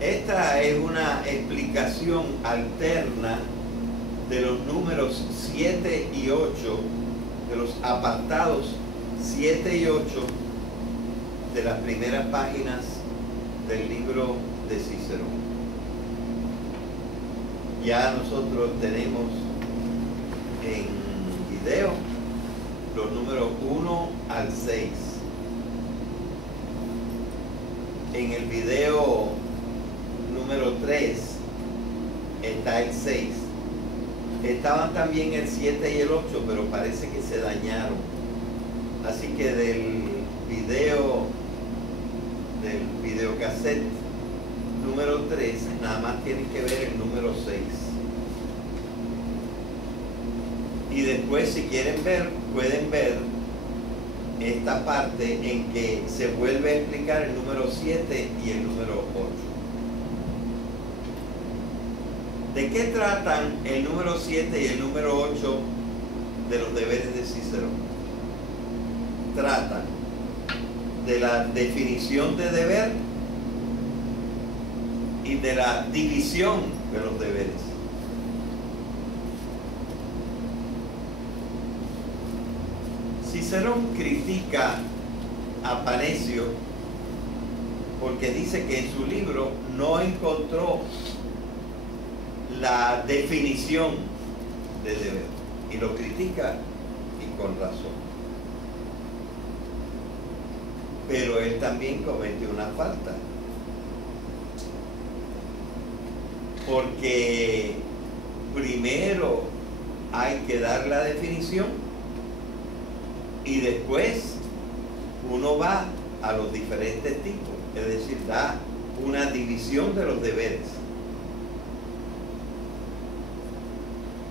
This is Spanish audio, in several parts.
Esta es una explicación alterna de los números 7 y 8, de los apartados 7 y 8 de las primeras páginas del libro de Cicerón. Ya nosotros tenemos en video los números 1 al 6. En el video número 3 está el 6. Estaban también el 7 y el 8, pero parece que se dañaron. Así que del videocassette número 3, nada más tienen que ver el número 6. Y después, si quieren ver, pueden ver esta parte en que se vuelve a explicar el número 7 y el número 8. ¿De qué tratan el número 7 y el número 8 de los deberes de Cicerón? Tratan de la definición de deber y de la división de los deberes. Cicerón critica a Panecio porque dice que en su libro no encontró la definición de deber, y lo critica, y con razón. Pero él también comete una falta, porque primero hay que dar la definición y después uno va a los diferentes tipos, es decir, da una división de los deberes.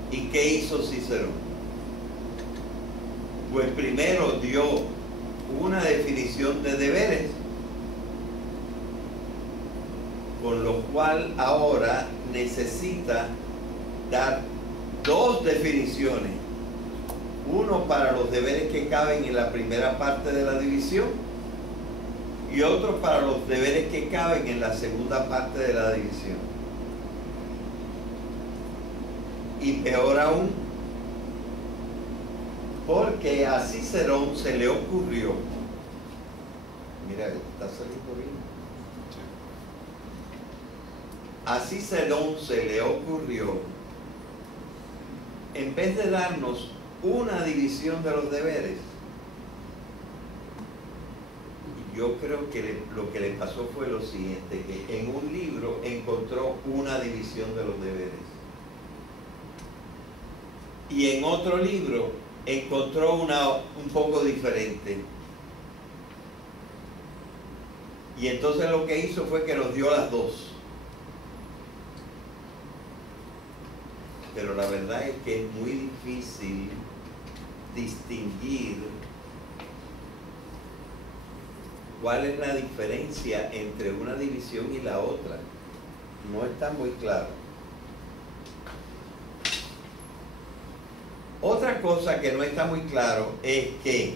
¿Y qué hizo Cicerón? Pues primero dio una definición de deberes, con lo cual ahora necesita dar dos definiciones. Uno para los deberes que caben en la primera parte de la división y otro para los deberes que caben en la segunda parte de la división. Y peor aún, porque a Cicerón se le ocurrió, mira, está saliendo bien. A Cicerón se le ocurrió, en vez de darnos una división de los deberes, yo creo que lo que le pasó fue lo siguiente, que en un libro encontró una división de los deberes y en otro libro encontró una un poco diferente, y entonces lo que hizo fue que nos dio las dos. Pero la verdad es que es muy difícil distinguir cuál es la diferencia entre una división y la otra. No está muy claro. Otra cosa que no está muy claro es que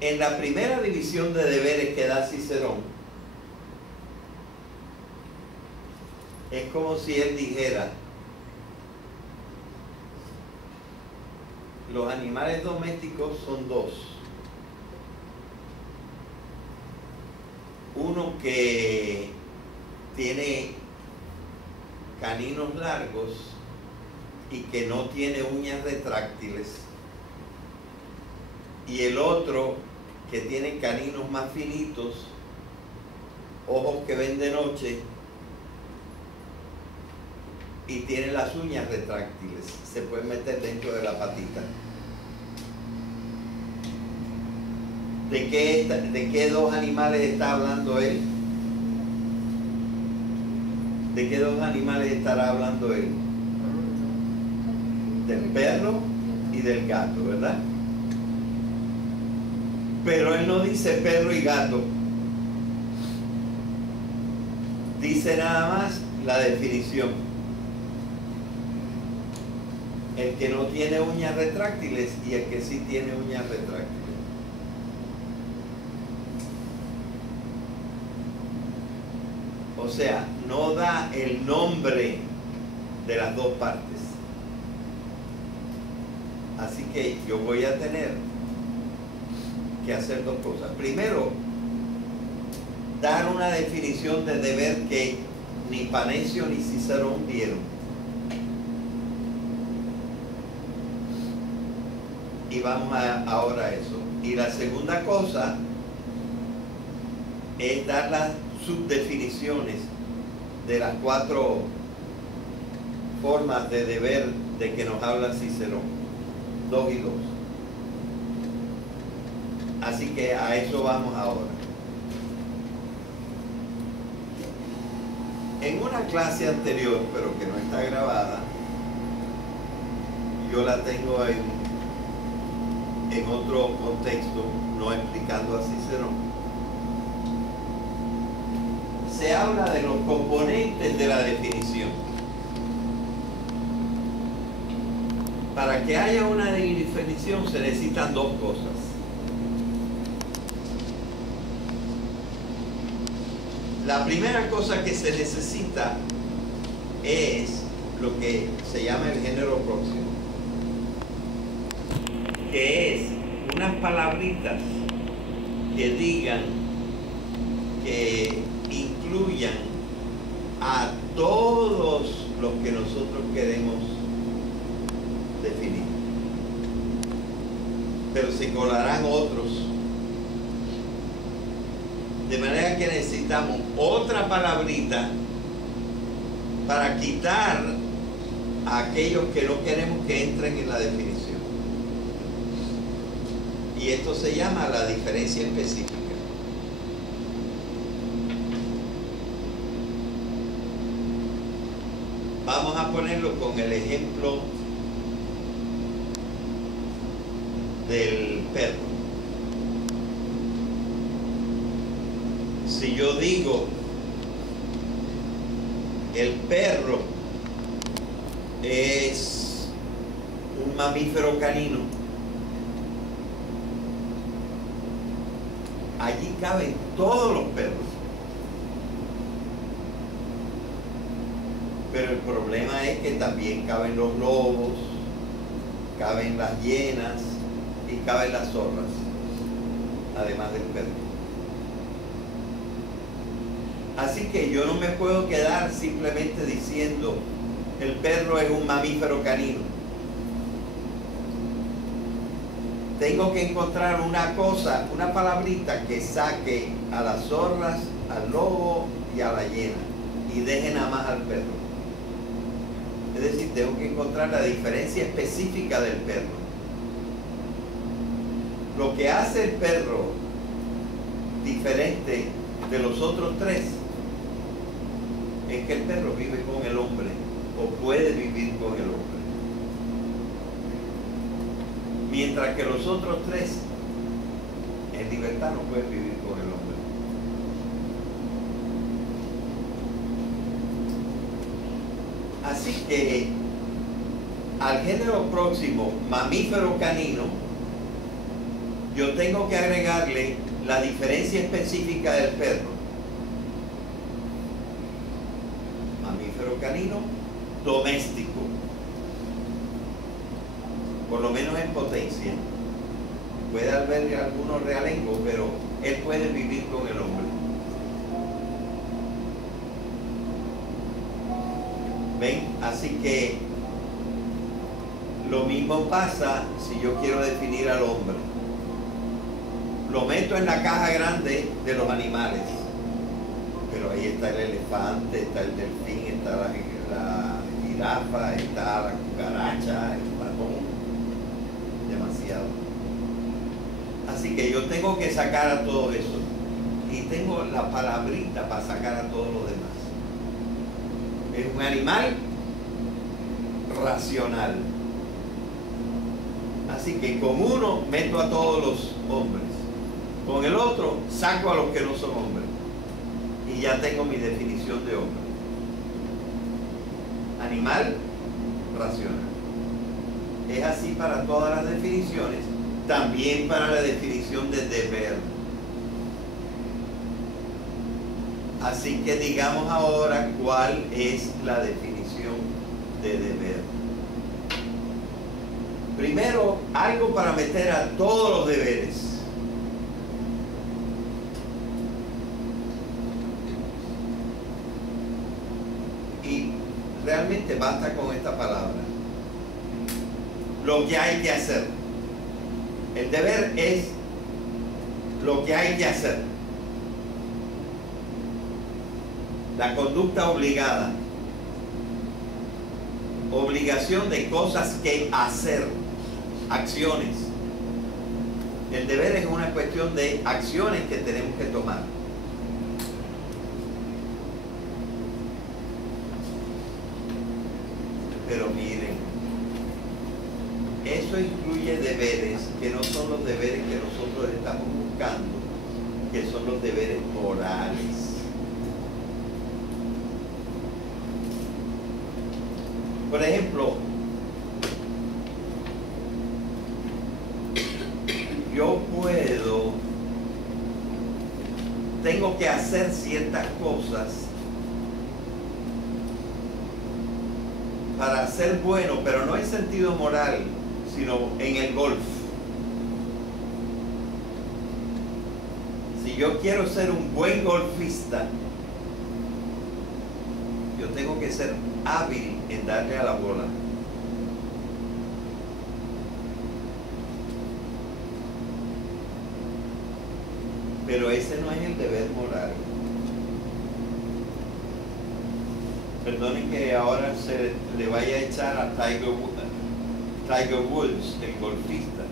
en la primera división de deberes que da Cicerón, es como si él dijera: los animales domésticos son dos. Uno que tiene caninos largos y que no tiene uñas retráctiles, y el otro que tiene caninos más finitos, ojos que ven de noche y tiene las uñas retráctiles, se pueden meter dentro de la patita. ¿De qué dos animales está hablando él? ¿De qué dos animales estará hablando él? Del perro y del gato, ¿verdad? Pero él no dice perro y gato. Dice nada más la definición: el que no tiene uñas retráctiles y el que sí tiene uñas retráctiles. O sea, no da el nombre de las dos partes. Así que yo voy a tener que hacer dos cosas. Primero, dar una definición de deber que ni Panecio ni Cicerón dieron. Y vamos ahora a eso. Y la segunda cosa es dar las subdefiniciones de las 4 formas de deber de que nos habla Cicerón. 2 y 2. Así que a eso vamos ahora. En una clase anterior, pero que no está grabada, yo la tengo en otro contexto, no explicando a Cicerón. Se habla de los componentes de la definición. Para que haya una definición se necesitan 2 cosas. La primera cosa que se necesita es lo que se llama el género próximo, que es unas palabritas que digan, que incluyan a todos los que nosotros queremos definir. Pero se colarán otros. De manera que necesitamos otra palabrita para quitar a aquellos que no queremos que entren en la definición. Y esto se llama la diferencia específica. Vamos a ponerlo con el ejemplo del perro. Si yo digo, el perro es un mamífero canino, allí caben todos los perros. Pero el problema es que también caben los lobos, caben las hienas y caben las zorras, además del perro. Así que yo no me puedo quedar simplemente diciendo el perro es un mamífero canino. Tengo que encontrar una cosa, una palabrita que saque a las zorras, al lobo y a la hiena y deje nada más al perro. Es decir, tengo que encontrar la diferencia específica del perro. Lo que hace el perro diferente de los otros 3 es que el perro vive con el hombre o puede vivir con el hombre, mientras que los otros 3 en libertad no pueden vivir con el hombre. Así que al género próximo, mamífero canino, yo tengo que agregarle la diferencia específica del perro. Canino doméstico, por lo menos en potencia. Puede haber algunos realengos, pero él puede vivir con el hombre. ¿Ven? Así que lo mismo pasa si yo quiero definir al hombre. Lo meto en la caja grande de los animales. Pero ahí está el elefante, está el delfín, está la jirafa, está la cucaracha, el ratón. Demasiado. Así que yo tengo que sacar a todo eso. Y tengo la palabrita para sacar a todos los demás. Es un animal racional. Así que con uno meto a todos los hombres. Con el otro saco a los que no son hombres. Y ya tengo mi definición de hombre. Animal racional. Es así para todas las definiciones, también para la definición de deber. Así que digamos ahora cuál es la definición de deber. Primero, algo para meter a todos los deberes. Y realmente basta con esta palabra. Lo que hay que hacer. El deber es lo que hay que hacer. La conducta obligada. Obligación de cosas que hacer. Acciones. El deber es una cuestión de acciones que tenemos que tomar. Pero miren, eso incluye deberes que no son los deberes que nosotros estamos buscando, que son los deberes morales. Por ejemplo, tengo que hacer ciertas cosas para ser bueno, pero no en sentido moral, sino en el golf. Si yo quiero ser un buen golfista, yo tengo que ser hábil en darle a la bola. Pero ese no es el deber moral. Perdonen que ahora se le vaya a echar a Tiger Woods, el golfista,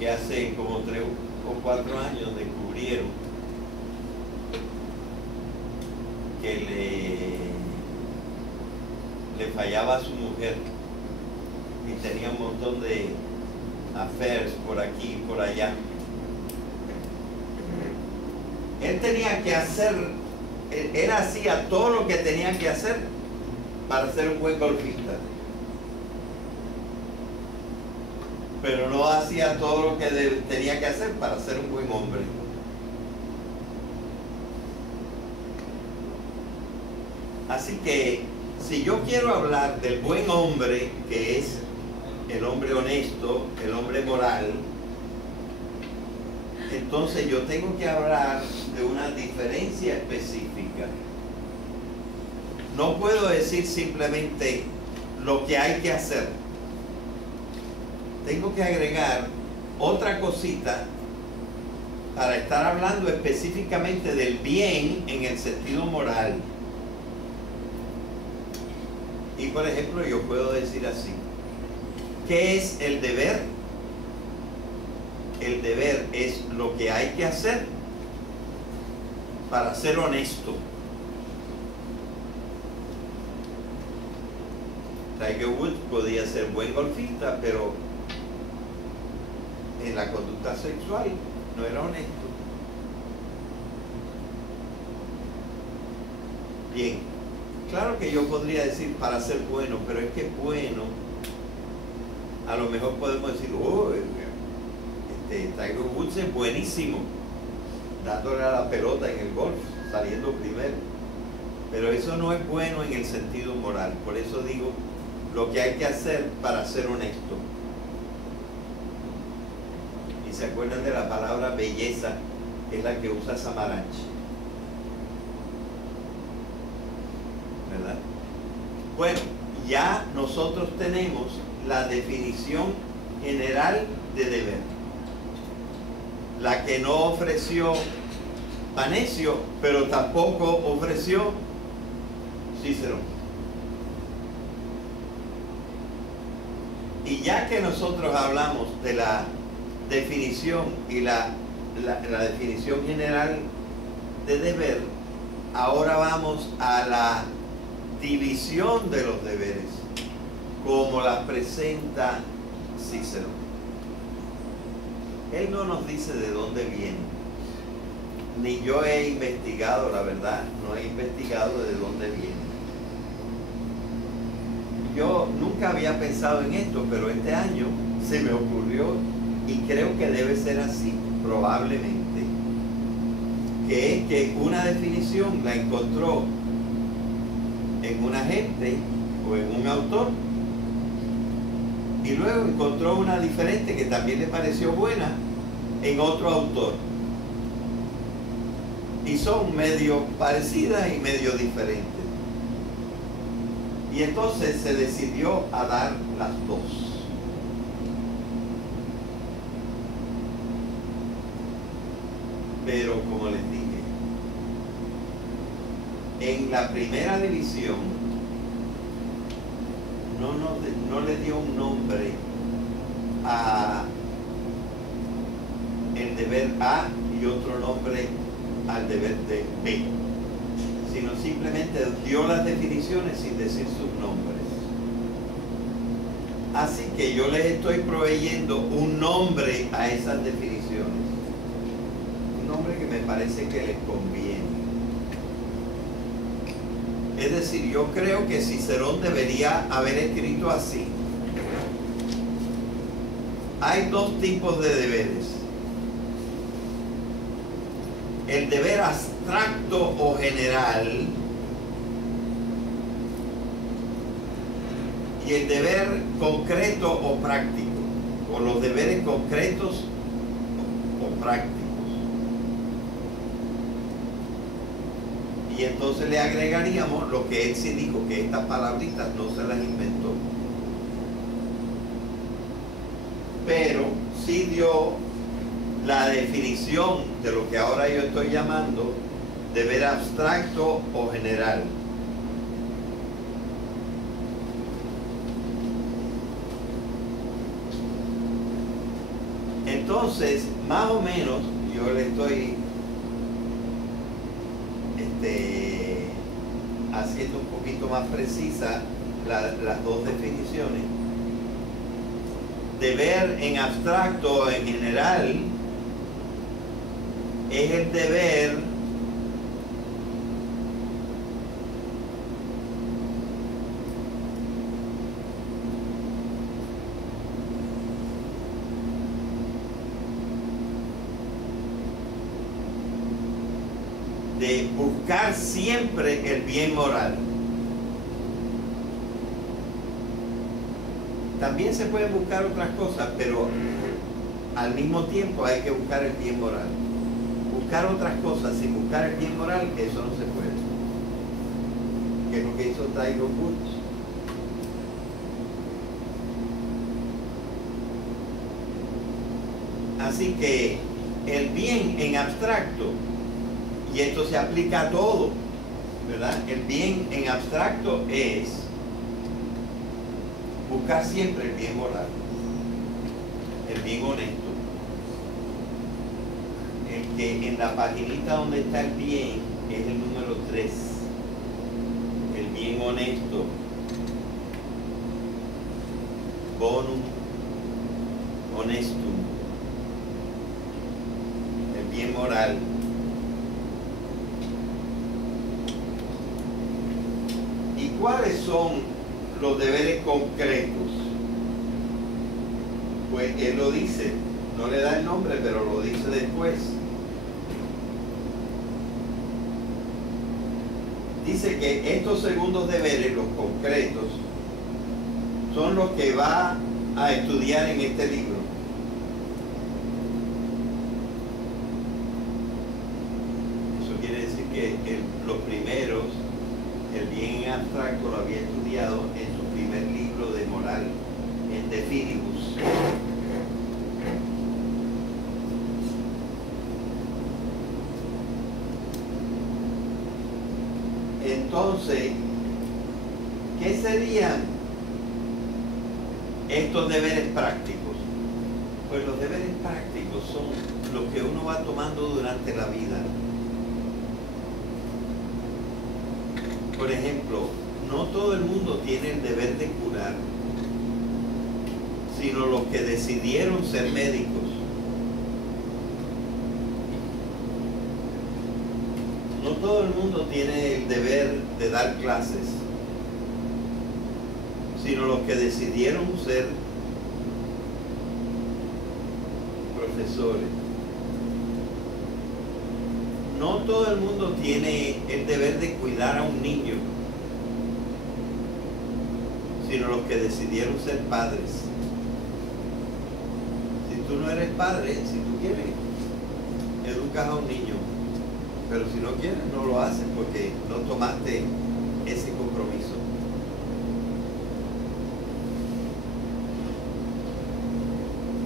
que hace como 3 o 4 años descubrieron que le fallaba a su mujer y tenía un montón de affairs por aquí y por allá. Él tenía que hacer, él hacía todo lo que tenía que hacer para ser un buen golfista, pero no hacía todo lo que tenía que hacer para ser un buen hombre. Así que si yo quiero hablar del buen hombre, que es el hombre honesto, el hombre moral, entonces yo tengo que hablar de una diferencia específica. No puedo decir simplemente lo que hay que hacer. Tengo que agregar otra cosita para estar hablando específicamente del bien en el sentido moral. Y por ejemplo, yo puedo decir así: ¿qué es el deber? El deber es lo que hay que hacer para ser honesto. Tiger Woods podía ser buen golfista, pero en la conducta sexual no era honesto. Bien, claro que yo podría decir para ser bueno, pero es que bueno, a lo mejor podemos decir, oh, Tiger Woods es buenísimo dándole a la pelota en el golf, saliendo primero, pero eso no es bueno en el sentido moral. Por eso digo lo que hay que hacer para ser honesto. Y se acuerdan de la palabra belleza, que es la que usa Samaranch, ¿verdad? Bueno, ya nosotros tenemos la definición general de deber, la que no ofreció Panecio, pero tampoco ofreció Cícero. Y ya que nosotros hablamos de la definición y la definición general de deber, ahora vamos a la división de los deberes, como la presenta Cícero. Él no nos dice de dónde viene, ni yo he investigado, la verdad, no he investigado de dónde viene. Yo nunca había pensado en esto, pero este año se me ocurrió y creo que debe ser así, probablemente. que es que una definición la encontró en un agente o en un autor, y luego encontró una diferente que también le pareció buena en otro autor, y son medio parecidas y medio diferentes, y entonces se decidió a dar las dos. Pero como les dije, en la primera división no le dio un nombre a el deber A y otro nombre al deber de B, sino simplemente dio las definiciones sin decir sus nombres. Así que yo les estoy proveyendo un nombre a esas definiciones, un nombre que me parece que les conviene. Es decir, yo creo que Cicerón debería haber escrito así: hay dos tipos de deberes: el deber abstracto o general y el deber concreto o práctico, o los deberes concretos o prácticos. Y entonces le agregaríamos lo que él sí dijo, que estas palabritas no se las inventó, pero sí dio la definición de lo que ahora yo estoy llamando deber abstracto o general. Entonces, más o menos, yo le estoy haciendo un poquito más precisa las dos definiciones. Deber en abstracto o en general es el deber de buscar siempre el bien moral. También se pueden buscar otras cosas, pero al mismo tiempo hay que buscar el bien moral. Buscar otras cosas sin buscar el bien moral, eso no se puede. ¿Qué es lo que hizo Tiger Woods? Así que el bien en abstracto, y esto se aplica a todo, ¿verdad? El bien en abstracto es buscar siempre el bien moral, el bien honesto. El que en la paginita donde está el bien es el número 3, el bien honesto, bonum honestum, el bien moral. ¿Y cuáles son los deberes concretos? Pues él lo dice, no le da el nombre, pero lo dice después. Dice que estos segundos deberes, los concretos, son los que va a estudiar en este libro. Eso quiere decir que los primeros, el bien abstracto, lo había estudiado en su primer libro de moral, en De Finibus. Entonces, ¿qué serían estos deberes prácticos? Pues los deberes prácticos son los que uno va tomando durante la vida. Por ejemplo, no todo el mundo tiene el deber de curar, sino los que decidieron ser médicos. No todo el mundo tiene el deber de dar clases, sino los que decidieron ser profesores. no todo el mundo tiene el deber de cuidar a un niño, sino los que decidieron ser padres. Si tú no eres padre, si tú quieres, educas a un niño, pero si no quieres, no lo haces porque no tomaste ese compromiso.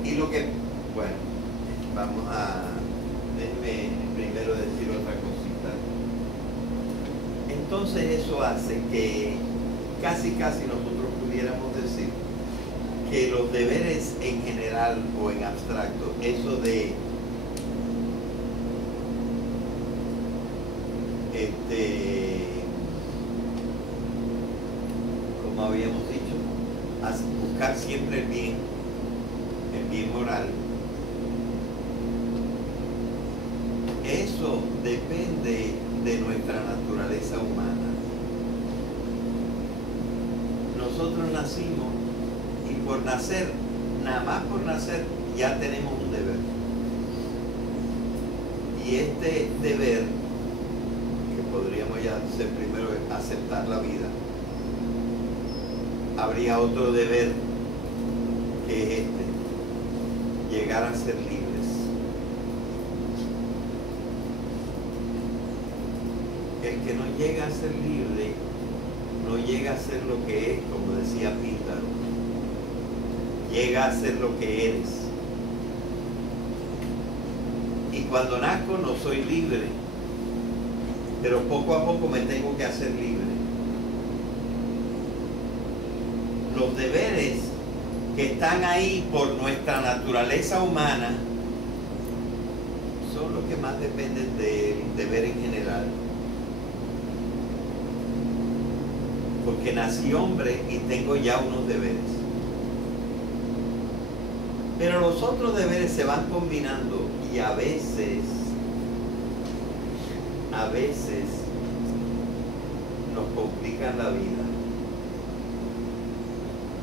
Y lo que, bueno, déjeme primero decir otra cosita. Entonces eso hace que casi nosotros pudiéramos decir que los deberes en general o en abstracto, eso de como habíamos dicho, buscar siempre el bien moral, eso depende de nuestra naturaleza humana. Nosotros nacimos y por nacer, nada más por nacer, ya tenemos un deber. Y este deber, que podríamos ya hacer primero, es aceptar la vida. Habría otro deber que es llegar a ser libres. El que no llega a ser libre, no llega a ser lo que es, como decía Píndaro. Llega a ser lo que eres. Y cuando nazco no soy libre, pero poco a poco me tengo que hacer libre. Los deberes que están ahí por nuestra naturaleza humana son los que más dependen del deber en general. Porque nací hombre y tengo ya unos deberes. Pero los otros deberes se van combinando y a veces nos complican la vida.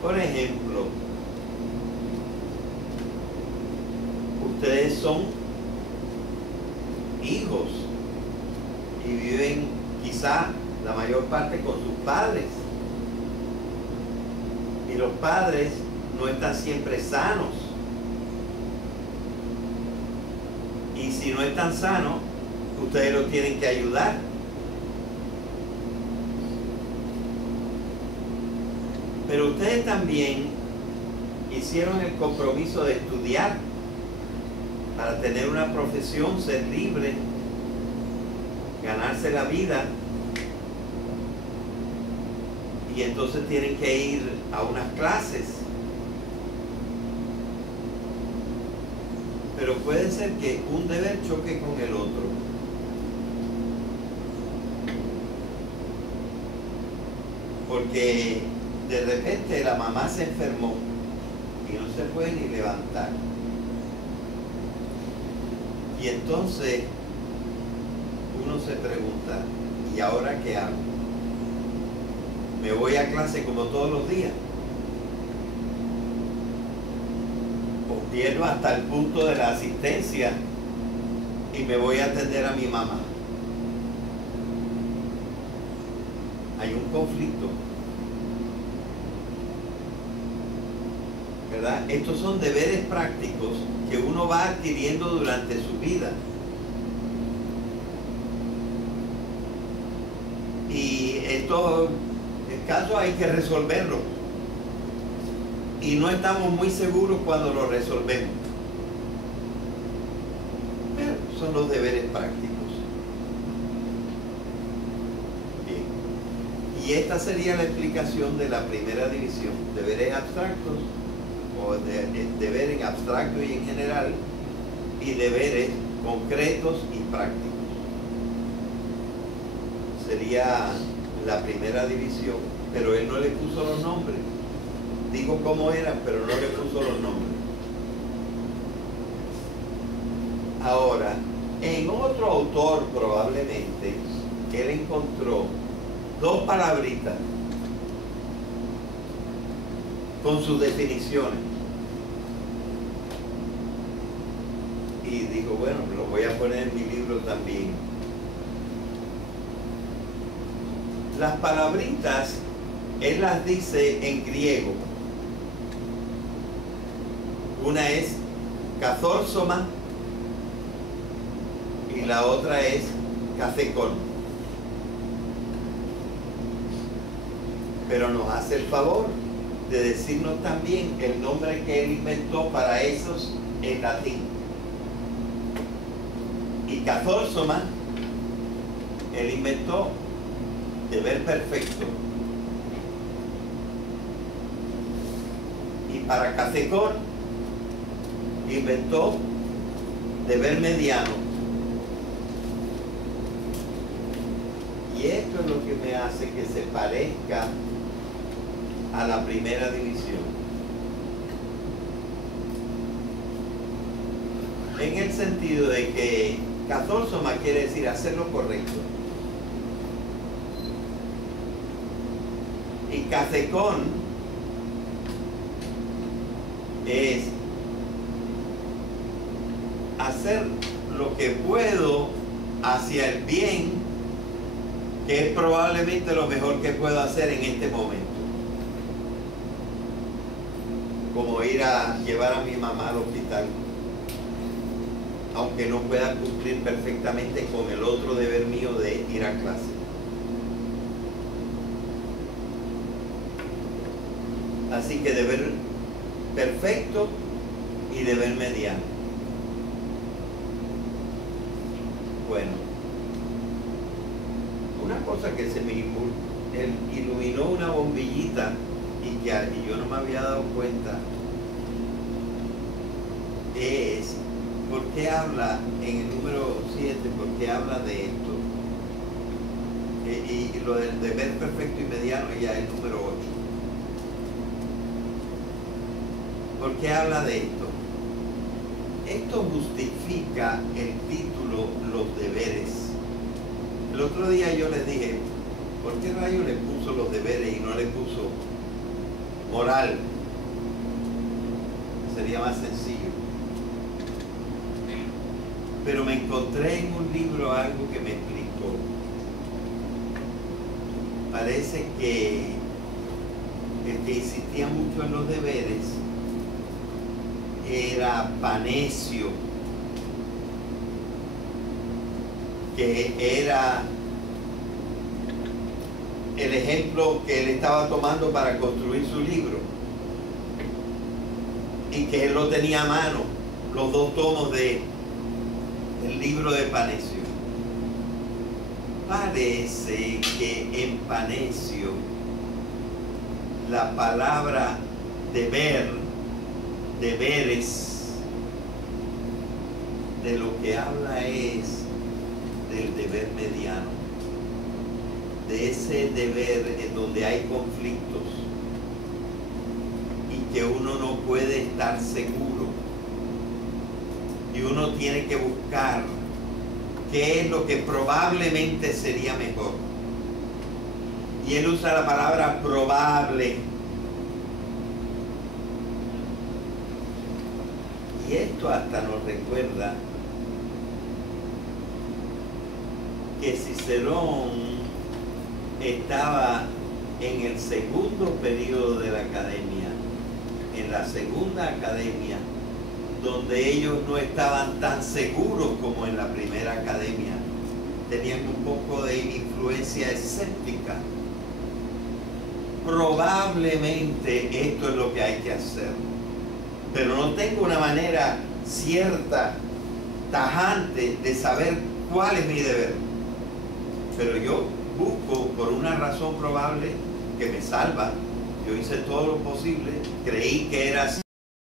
Por ejemplo, ustedes son hijos y viven quizá la mayor parte con sus padres. Y los padres no están siempre sanos. Y si no están sanos, ustedes los tienen que ayudar. Pero ustedes también hicieron el compromiso de estudiar para tener una profesión, ser libre, ganarse la vida. Y entonces tienen que ir a unas clases. Pero puede ser que un deber choque con el otro. Porque de repente la mamá se enfermó y no se puede ni levantar. Y entonces uno se pregunta, ¿y ahora qué hago? ¿Me voy a clase como todos los días? ¿O pierdo hasta el punto de la asistencia y me voy a atender a mi mamá? Hay un conflicto, ¿verdad? Estos son deberes prácticos que uno va adquiriendo durante su vida. Y estos casos hay que resolverlos. Y no estamos muy seguros cuando lo resolvemos. Pero son los deberes prácticos. Bien. Y esta sería la explicación de la primera división. Deberes abstractos, o deber en abstracto y en general, y deberes concretos y prácticos. Sería la primera división, pero él no le puso los nombres. Dijo cómo eran, pero no le puso los nombres. Ahora, en otro autor probablemente, él encontró dos palabritas con sus definiciones. Y dijo, bueno, lo voy a poner en mi libro también. las palabritas, él las dice en griego. Una es kathórsoma y la otra es kathekon. Pero nos hace el favor de decirnos también el nombre que él inventó para esos en latín. Y kathórsoma, él inventó deber perfecto. Y para kathekon inventó deber mediano. Y esto es lo que me hace que se parezca a la primera división. En el sentido de que kathórsoma quiere decir hacer lo correcto. Y kathekon es hacer lo que puedo hacia el bien, que es probablemente lo mejor que puedo hacer en este momento. Como ir a llevar a mi mamá al hospital, aunque no pueda cumplir perfectamente con el otro deber mío de ir a clase. Así que deber perfecto y deber mediano. Bueno, una cosa que se me iluminó una bombillita y yo no me había dado cuenta es ¿por qué habla en el número 7? ¿Por qué habla de esto? Y lo del deber perfecto y mediano ya es el número 8. ¿Por qué habla de esto? Esto justifica el título Los deberes. El otro día yo les dije, ¿por qué rayo le puso los deberes y no le puso moral? Sería más sencillo. Pero me encontré en un libro algo que me explicó. Parece que el que insistía mucho en los deberes era Panecio, que era el ejemplo que él estaba tomando para construir su libro y que él lo tenía a mano, los 2 tomos del libro de Panecio. Parece que en Panecio la palabra deber, deberes, de lo que habla es del deber mediano, de ese deber en donde hay conflictos y que uno no puede estar seguro y uno tiene que buscar qué es lo que probablemente sería mejor. Y él usa la palabra probable. Y esto hasta nos recuerda que Cicerón estaba en el segundo periodo de la academia, en la segunda academia, donde ellos no estaban tan seguros como en la primera academia. Tenían un poco de influencia escéptica. Probablemente esto es lo que hay que hacer, pero no tengo una manera cierta, tajante, de saber cuál es mi deber. Pero yo busco por una razón probable que me salva. Yo hice todo lo posible, creí que era así.